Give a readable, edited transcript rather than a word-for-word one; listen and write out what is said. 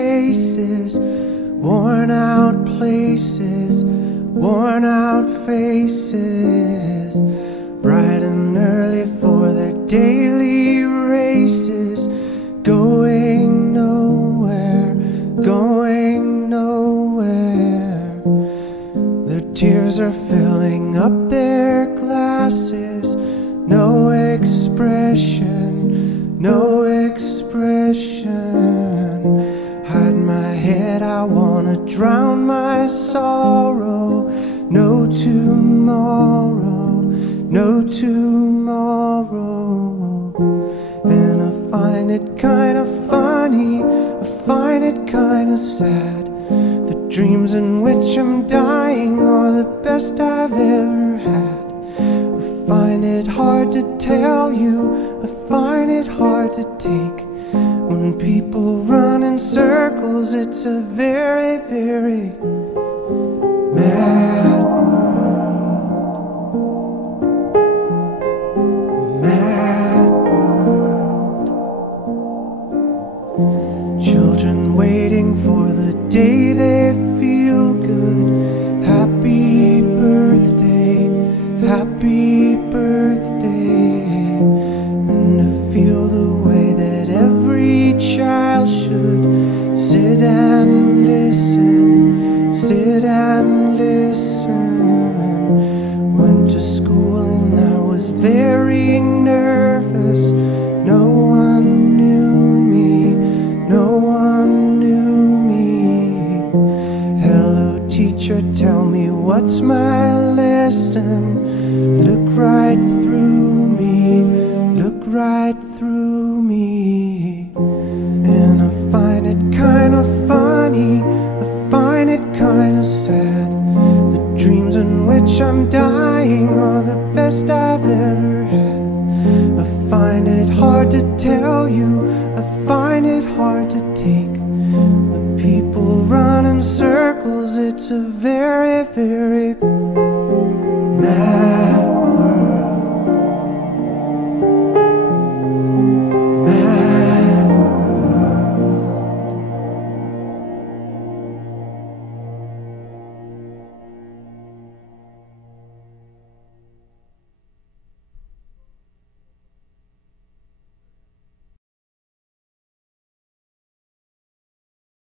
faces, worn out places, worn out faces, bright and early for their daily races, going nowhere, going nowhere. Their tears are filling up their glasses, no expression, no expression. Hide my head, I wanna drown my sorrow. No tomorrow, no tomorrow. And I find it kinda funny, I find it kinda sad. The dreams in which I'm dying are the best I've ever had. I find it hard to tell you, I find it hard to take. When people run in circles, it's a very, very mad world. Mad world. Children waiting for the day they feel good. Happy birthday, happy birthday. And to feel the way that every child should sit and listen, sit and listen. Went to school and I was very nervous. No one knew me, no one knew me. Hello teacher, tell me what's my lesson. Look right through me, look right through me. And I find it kinda funny, I find it kinda sad. The dreams in which I'm dying are the best I've ever had. I find it hard to tell you, I find it hard to take. When people run in circles, it's a very